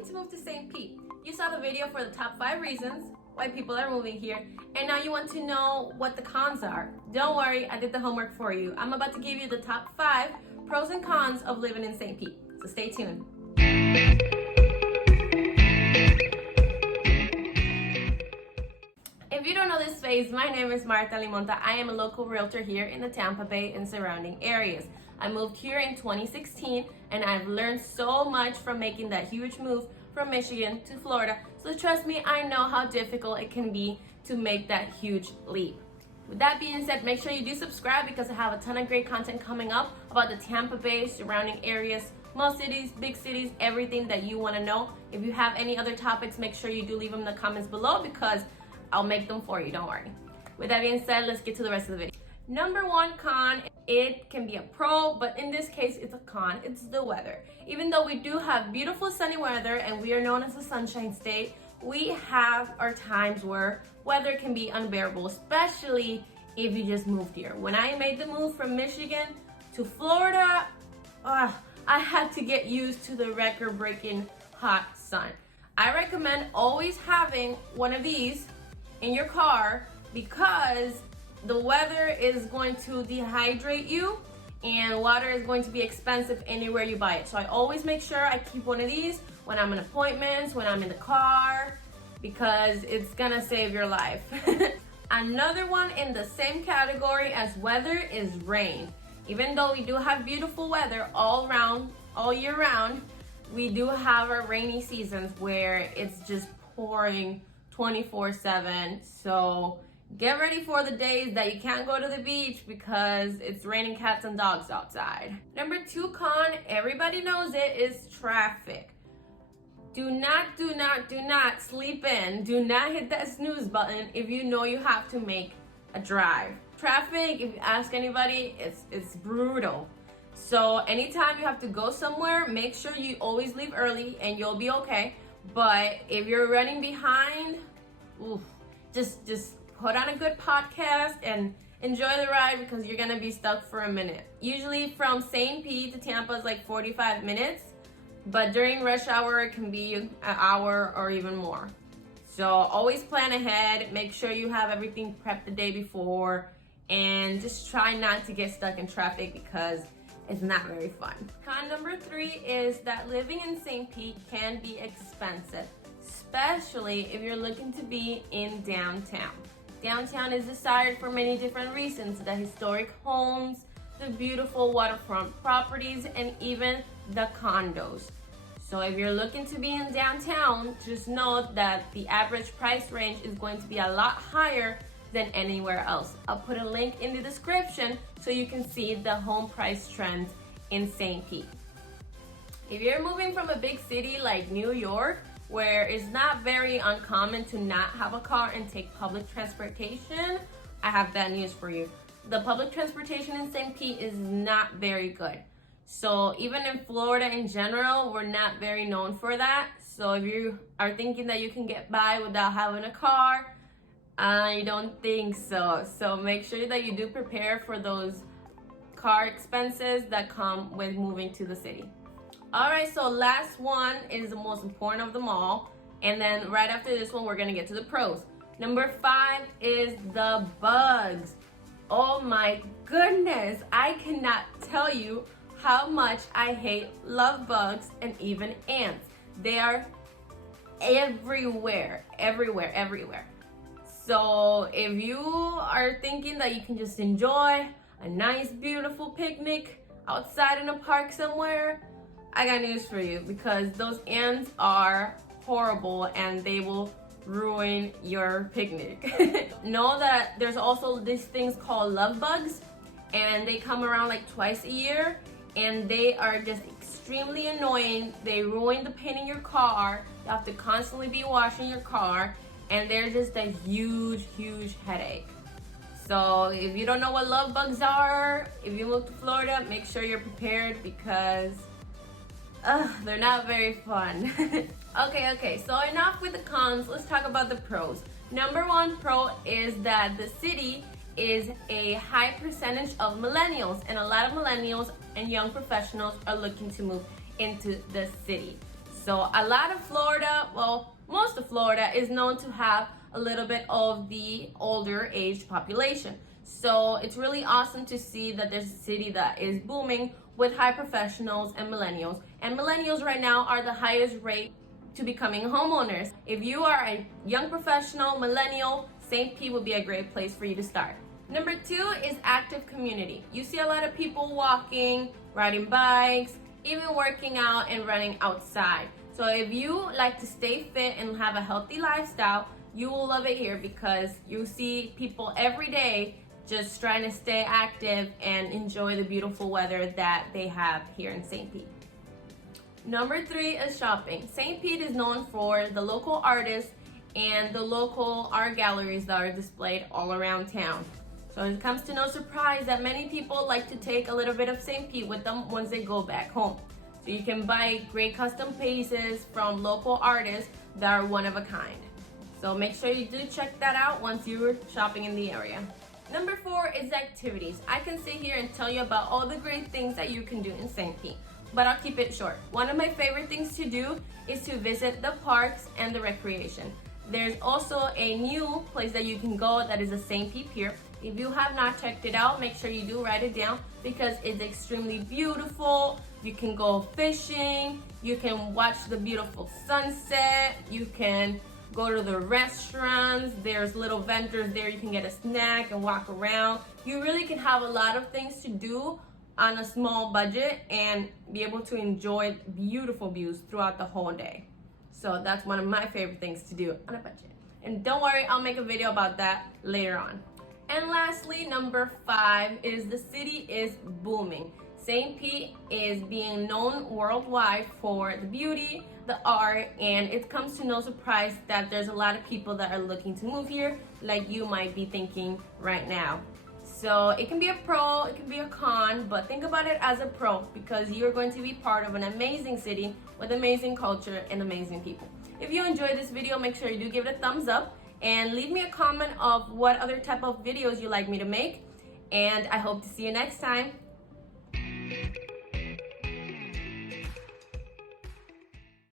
looking to move to St. Pete. You saw the video for the top 5 reasons why people are moving here, and now you want to know what the cons are. Don't worry, I did the homework for you. I'm about to give you the top 5 pros and cons of living in St. Pete, so stay tuned. If you don't know this face, my name is Marta Limonta. I am a local realtor here in the Tampa Bay and surrounding areas. I moved here in 2016 and I've learned so much from making that huge move from Michigan to Florida. So trust me, I know how difficult it can be to make that huge leap. With that being said, make sure you do subscribe because I have a ton of great content coming up about the Tampa Bay, surrounding areas, small cities, big cities, everything that you want to know. If you have any other topics, make sure you do leave them in the comments below because I'll make them for you, don't worry. With that being said, let's get to the rest of the video. Number 1 con, it can be a pro, but in this case, it's a con. It's the weather. Even though we do have beautiful sunny weather and we are known as a sunshine state, we have our times where weather can be unbearable, especially if you just moved here. When I made the move from Michigan to Florida, I had to get used to the record-breaking hot sun. I recommend always having one of these in your car because the weather is going to dehydrate you and water is going to be expensive anywhere you buy it. So I always make sure I keep one of these when I'm in appointments, when I'm in the car, because it's gonna save your life. Another one in the same category as weather is rain. Even though we do have beautiful weather all year round, we do have our rainy seasons where it's just pouring 24/7. So get ready for the days that you can't go to the beach because it's raining cats and dogs outside. Number 2 con, everybody knows it, is traffic. Do not sleep in. Do not hit that snooze button if you know you have to make a drive. Traffic, if you ask anybody, it's brutal. So anytime you have to go somewhere, make sure you always leave early and you'll be okay. But if you're running behind, just put on a good podcast and enjoy the ride because you're gonna be stuck for a minute. Usually from St. Pete to Tampa is like 45 minutes, but during rush hour it can be an hour or even more. So always plan ahead, make sure you have everything prepped the day before, and just try not to get stuck in traffic because it's not very fun. Con number 3 is that living in St. Pete can be expensive, especially if you're looking to be in downtown. Downtown is desired for many different reasons: the historic homes, the beautiful waterfront properties, and even the condos. So if you're looking to be in downtown, just know that the average price range is going to be a lot higher than anywhere else. I'll put a link in the description so you can see the home price trends in St. Pete. If you're moving from a big city like New York, where it's not very uncommon to not have a car and take public transportation, I have bad news for you. The public transportation in St. Pete is not very good. So even in Florida in general, we're not very known for that. So if you are thinking that you can get by without having a car, I don't think so. So make sure that you do prepare for those car expenses that come with moving to the city. Alright, so last one is the most important of them all. And then right after this one, we're gonna get to the pros. Number 5 is the bugs. Oh my goodness, I cannot tell you how much I hate love bugs and even ants. They are everywhere. So if you are thinking that you can just enjoy a nice, beautiful picnic outside in a park somewhere, I got news for you because those ants are horrible and they will ruin your picnic. Know that there's also these things called love bugs, and they come around like twice a year, and they are just extremely annoying. They ruin the paint in your car. You have to constantly be washing your car, and they're just a huge headache. So if you don't know what love bugs are, if you move to Florida, make sure you're prepared because they're not very fun. Okay, so enough with the cons, let's talk about the pros. Number 1 pro is that the city is a high percentage of millennials, and a lot of millennials and young professionals are looking to move into the city. So a lot of Florida, well, most of Florida is known to have a little bit of the older age population. So it's really awesome to see that there's a city that is booming with high professionals and millennials. And millennials right now are the highest rate to becoming homeowners. If you are a young professional, millennial, St. Pete would be a great place for you to start. Number 2 is active community. You see a lot of people walking, riding bikes, even working out and running outside. So if you like to stay fit and have a healthy lifestyle, you will love it here because you see people every day just trying to stay active and enjoy the beautiful weather that they have here in St. Pete. Number 3 is shopping. St. Pete is known for the local artists and the local art galleries that are displayed all around town. So it comes to no surprise that many people like to take a little bit of St. Pete with them once they go back home. So you can buy great custom pieces from local artists that are one of a kind. So make sure you do check that out once you're shopping in the area. Number 4 is activities. I can sit here and tell you about all the great things that you can do in St. Pete, but I'll keep it short. One of my favorite things to do is to visit the parks and the recreation. There's also a new place that you can go that is a St. Pete Pier. If you have not checked it out, make sure you do write it down because it's extremely beautiful. You can go fishing, you can watch the beautiful sunset, you can go to the restaurants, there's little vendors there, you can get a snack and walk around. You really can have a lot of things to do on a small budget and be able to enjoy beautiful views throughout the whole day. So that's one of my favorite things to do on a budget. And don't worry, I'll make a video about that later on. And lastly, number 5 is the city is booming. St. Pete is being known worldwide for the beauty, the art, and it comes to no surprise that there's a lot of people that are looking to move here, like you might be thinking right now. So it can be a pro, it can be a con, but think about it as a pro because you're going to be part of an amazing city with amazing culture and amazing people. If you enjoyed this video, make sure you do give it a thumbs up and leave me a comment of what other type of videos you'd like me to make. And I hope to see you next time.